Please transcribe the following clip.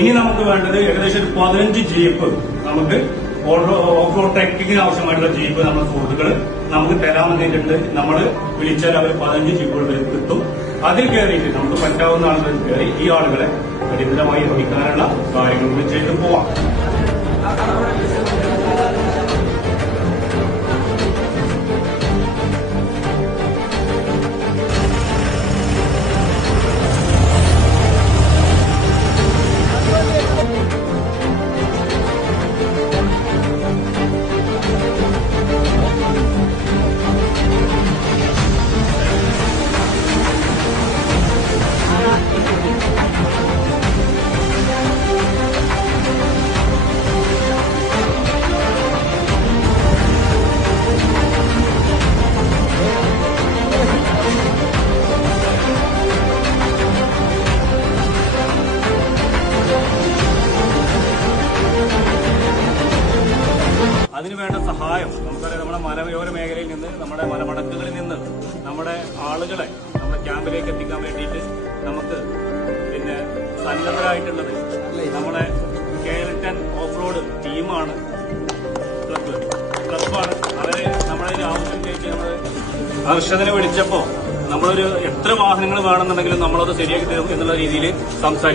ഇനി നമുക്ക് വേണ്ടത് ഏകദേശം ഒരു 15 ജീപ്പ് നമുക്ക് ഓഫ് റോഡ് ട്രക്കിങ്ങിന് ആവശ്യമായിട്ടുള്ള ജീപ്പ് നമ്മുടെ സുഹൃത്തുക്കൾ നമുക്ക് തരാൻ വേണ്ടിയിട്ടുണ്ട്. നമ്മൾ വിളിച്ചാൽ അവർ 15 ജീപ്പുകൾ കിട്ടും. അതിൽ കയറിയിട്ട് നമുക്ക് പറ്റാവുന്ന ആളുകൾ കയറി ഈ ആളുകളെ അടിയന്തരമായി വഹിക്കാനുള്ള കാര്യങ്ങൾ കൂടി ചെയ്തു പോവാം. അതിനുവേണ്ട സഹായം നമുക്കറിയാം. നമ്മുടെ മലയോര മേഖലയിൽ നിന്ന്, നമ്മുടെ മലമടക്കുകളിൽ നിന്ന് നമ്മുടെ ആളുകളെ നമ്മുടെ ക്യാമ്പിലേക്ക് എത്തിക്കാൻ വേണ്ടിയിട്ട് നമുക്ക് സന്നദ്ധരായിട്ടുള്ളത് നമ്മുടെ KL10 ഓഫ് റോഡ് ടീമാണ്, ക്ലബ്ബാണ്. അവര് നമ്മളതിന് ആവശ്യം ചോദിച്ച് നമ്മൾ ഹർഷദിനെ വിളിച്ചപ്പോ നമ്മളൊരു എത്ര വാഹനങ്ങൾ വേണമെന്നുണ്ടെങ്കിലും നമ്മളത് ശരിയാക്കി തരും എന്നുള്ള രീതിയിൽ സംസാരിക്കും.